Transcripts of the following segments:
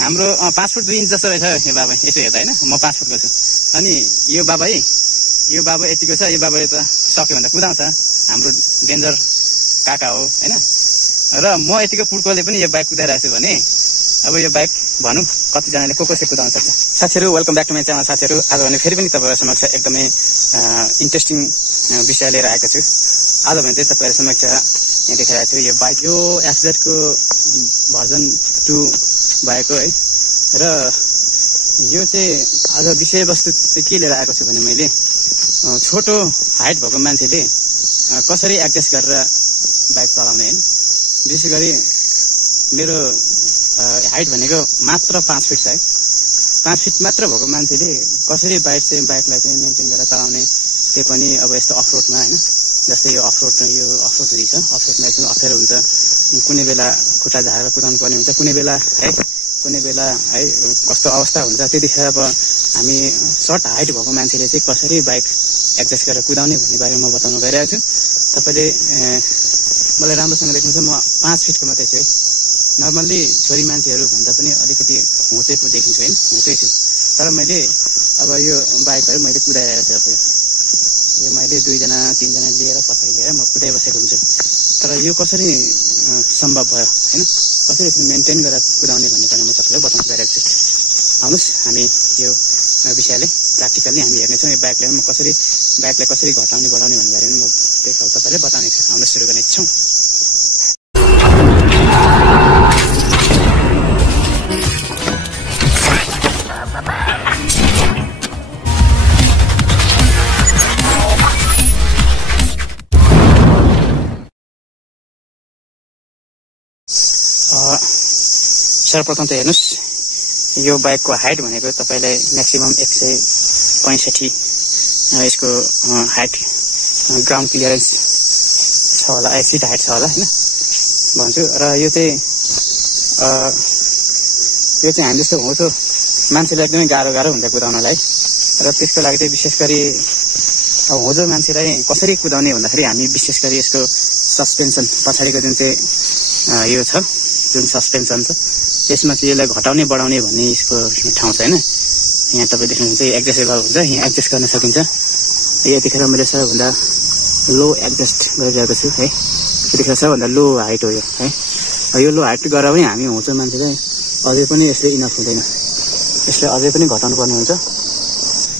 हाम्रो 5 foot 2 inch जस्तो रहेछ यो बाबा यसो हेर्दा हैन म 5 फुटको छु अनि यो बाबा यतिको छ यो बाबाले त सक्यो भन्दा कुदाउँछ हाम्रो डेन्जर काका हो हैन र म यतिको पुड्कोले पनि यो बाइक कुदाइरहेको छु भने अब यो बाइक भनौँ कतिजनाले को चाहिँ कुदाउन सक्छ साथीहरू welcome back to my channel साथीहरू आज भने फेरि पनि तपाईँहरू समक्ष एकदमै इन्ट्रेस्टिङ विषय लिएर आएको छु आज भने चाहिँ तपाईँहरू समक्ष यहाँ देखाइरहेको छु यो बाइक यो एफजेडको भर्जन 2 भएको है र यो चाहिँ आज विषयवस्तु चाहिँ के लिएर आएको छु भने मैले छोटो हाइट भएको मान्छेले कसरी एडजस्ट गरेर बाइक चलाउने हैन विशेष गरी मेरो हाइट भनेको मात्र 5 फिट छ है 5 फिट मात्र भएको मान्छेले कसरी बाइकलाई चाहिँ मेन्टेन गरेर चलाउने त्यो पनि अब यस्तो अफरोडमा हैन जस्तै यो अफरोड रहेछ अफरोडमा एकदम अप्ठ्यारो हुन्छ कुनै बेला खुट्टा झारेर कुदाउनु पर्ने हुन्छ कुनै बेला है कस्तो अवस्था हुन्छ त्यतिखेर अब हामी सर्ट हाइट भएको मान्छेले चाहिँ कसरी बाइक एडजस्ट गरेर कुदाउने भन्ने बारेमा म बताउन गइरहेको छु तपाईले मलाई राम्रोसँग देख्नुहुन्छ म 5 फिटको मात्रै छु है नर्मल्ली छोरी मान्छेहरू भन्दा पनि अलिकति हुँचेको देखिन्छु हैन हुँचै छु तर मैले अब यो बाइकहरु मैले कुदाइरहेको छु यो मैले 2 जना 3 जना लिएर पछाडि लिएर म कुदाइबसेको हुन्छु तर यो कसरी सम्भव भयो हैन कसरी मेन्टेन गरेर कुदाउने भन्ने पनि म तपाईलाई बताउन गइरहेको छु आउनुस् हामी यो विषयले प्र्याक्टिकली हामी हेर्नेछौँ यो बाइकलाई कसरी घटाउने बढाउने भन्ने बारेमा म त्यही तपाईलाई बताउने छु आउनुस् सुरु गर्ने छौँ सर्वप्रथम त हेर्नुस् यो बाइकको हाइट भनेको तपाईलाई म्याक्सिमम 165 यसको हाइट ग्राउन्ड क्लियरेन्स छ होला सिट हाइट छ होला हैन भन्छु र यो चाहिँ हामी जस्तो होचो मान्छेलाई एकदमै गाह्रो हुन्छ कुदाउनलाई र त्यसको लागि चाहिँ विशेष गरी होचो मान्छेलाई कसरी कुदाउने भन्दाखेरि हामी विशेष गरी यसको सस्पेन्सन पछाडिको जुन चाहिँ यो छ जुन सस्पेन्सन छ त्यसमा चाहिँ यसलाई घटाउने बढाउने भन्ने यसको ठाउँ छ हैन यहाँ तपाईँ देख्नुहुन्छ यो एडजस्टेबल हुन्छ यहाँ एडजस्ट गर्न सकिन्छ यतिखेर मैले सबैभन्दा लो एडजस्ट गरिरहेको छु है यतिखेर सबैभन्दा लो हाइट हो यो है यो लो हाइट गरेर पनि हामी हुन्छौँ मान्छेलाई अझै पनि यसले इनफ हुँदैन यसले अझै पनि घटाउनु पर्ने हुन्छ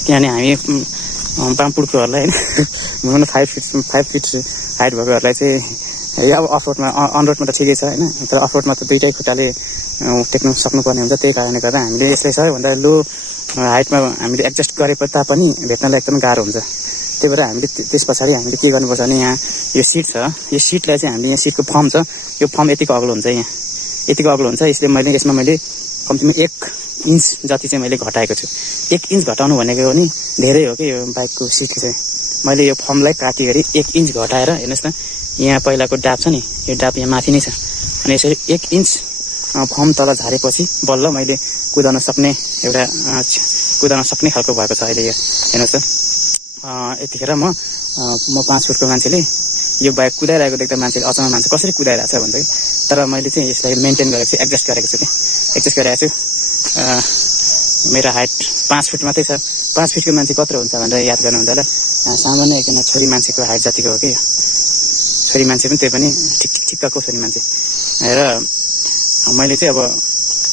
किनभने हामी पामपुड्कोहरूलाई हैन 5 फिट हाइट भएकोहरूलाई चाहिँ यो अब अफरोडमा अनरोडमा त ठिकै छ हैन तर अफरोडमा त दुईटै खुट्टाले टेक्नु सक्नुपर्ने हुन्छ त्यही कारणले गर्दा हामीले यसलाई सबैभन्दा लो हाइटमा हामीले एडजस्ट गरे तापनि भेट्नलाई एकदम गाह्रो हुन्छ त्यही भएर हामीले त्यस पछाडि हामीले के गर्नुपर्छ भने यहाँ यो सिट छ यो सिटलाई चाहिँ हामीले यहाँ सिटको फर्म छ यो फर्म यतिको अग्लो हुन्छ यहाँ यतिको अग्लो हुन्छ यसमा मैले कम्तीमा 1 इन्च जति चाहिँ मैले घटाएको छु 1 इन्च घटाउनु भनेको पनि धेरै हो कि यो बाइकको सिट चाहिँ मैले यो फर्मलाई काटी गरी 1 इन्च घटाएर हेर्नुहोस् न यहाँ पहिलाको डाब छ नि यो डाब यहाँ माथि नै छ अनि यसरी 1 इन्च फर्म तल झारेपछि बल्ल मैले कुदाउन सक्ने खालको भएको छ अहिले यो हेर्नुहोस् त यतिखेर म 5 फुटको मान्छेले यो बाइक कुदाइरहेको देख्दा मान्छेले अचम्म मान्छ कसरी कुदाइरहेको छ भन्छ तर मैले चाहिँ यसलाई मेन्टेन गरेको छु एडजस्ट गरेको छु मेरो हाइट 5 फिट मात्रै छ 5 फिटको मान्छे कत्रो हुन्छ भनेर याद गर्नुहुन्छ होला सामान्य एकजना छोरी मान्छेको हाइट जतिको हो कि छोरी मान्छे पनि त्यही पनि ठिक्कको छोरी मान्छे र मैले चाहिँ अब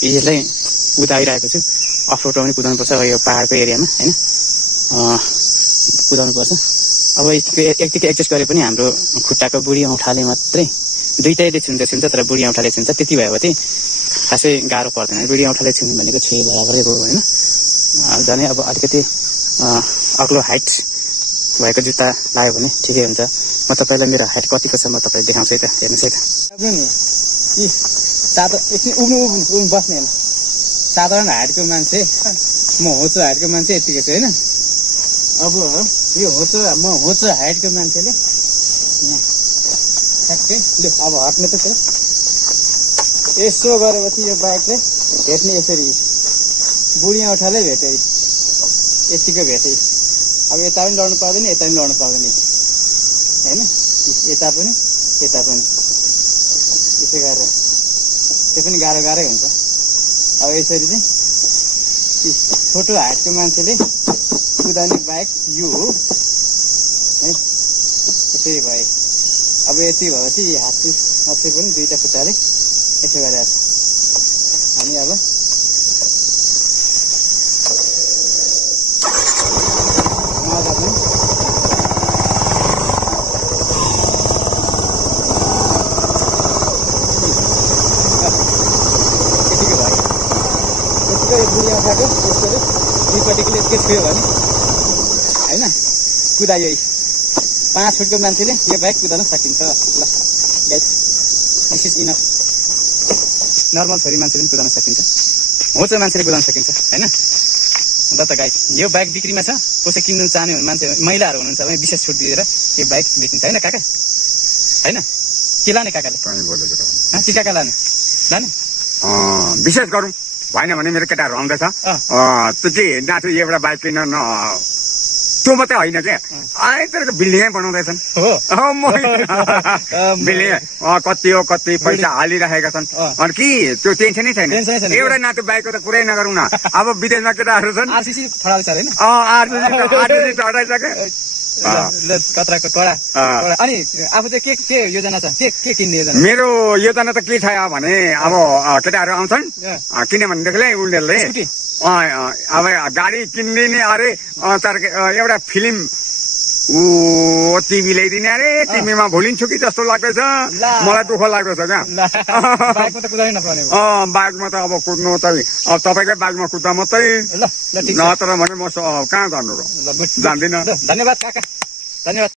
यसलाई कुदाइरहेको छु अफरोडमा पनि कुदाउनुपर्छ यो पहाडको एरियामा हैन कुदाउनुपर्छ अब यतिकै एडजस्ट गरे पनि हाम्रो खुट्टाको बुढी औँठाले मात्रै दुईटैले छुन्छ तर बुढी औँठाले छुन्छ त्यति भयो भने खासै गाह्रो पर्दैन बुढी औँठाले छुने भनेको 6 बराबरै हो हैन झनै अब अलिकति अग्लो हाइट भएको जुत्ता लायो भने ठिकै हुन्छ म तपाईलाई मेरो हाइट कतिको छ म तपाईलाई देखाउँछु है त हेर्नुस् है त एकछिन उब्नु बस्ने हैन साधारण हाइटको मान्छे म होचो हाइटको मान्छे यतिकै छु हैन अब यो म होचो हाइटको मान्छेले यहाँ ठ्याक्कै अब हट्नु त यसो गरेपछि यो बाइकले भेट्ने यसरी बुढी औँठाले भेटे यतिको भेटे अब यता पनि लड्नु पाउँदैन यता पनि लड्नु पाउँदैन हैन यता पनि यसो गरेर त्यो पनि गाह्रै हुन्छ अब यसरी चाहिँ छोटो हाइटको मान्छेले कुदाउने बाइक यो हो है। यसरी भयो। अब यति भएपछि हातले नछोइ पनि दुईटा खुट्टाले यसो गरेर छ। हामी अब मजाले बुढी आँखाको यसरी दुईपट्टिले के छुयो भने होइन कुदायो। 5 फुटको मान्छेले यो बाइक कुदाउन सकिन्छ। ल guys this is enough. Normal छोरी मान्छेले पनि कुदाउन सकिन्छ, होचो मान्छेले कुदाउन सकिन्छ होइन। ल त गाइस यो बाइक बिक्रीमा छ। कसै किन्नु चाहने मान्छे महिलाहरू हुनुहुन्छ भने विशेष छुट दिएर यो बाइक बेचिन्छ होइन काका होइन। के लाने काकाले टिकाका लाने विशेष गरौँ भएन भने मेरो केटाहरू आउँदैछ त्यो के नाथु एउटा बाइक किन्न त्यो मात्रै होइन क्या आइतरको बिल्डिङै बनाउँदैछन् बिल्डिङ कति हो कति पैसा हालिराखेका छन् अनि कि त्यो टेन्सनै छैन। एउटा नातो बाइकको त कुरै नगरौँ न। अब विदेशमा केटाहरू छन् आरसीसी ठडाल्छ हैन आरसीसी ठडाइसके कतराको कडा। अनि आफू चाहिँ के योजना छ के किन्ने योजना? मेरो योजना त के छ भने अब केटाहरू आउँछन् किन भनेदेखिलाई उनीहरूले अब गाडी किनिदिने अरे तर एउटा फिल्म टिभी ल्याइदिने अरे टिभीमा भुलिन्छु कि जस्तो लाग्दैछ मलाई दुःख लाग्दैछ क्या। बाइकमा त अब कुद्नु त अब तपाईँकै बाइकमा कुद्दा मात्रै नत्र भने म कहाँ गर्नु र जान्दिनँ। धन्यवाद काका धन्यवाद।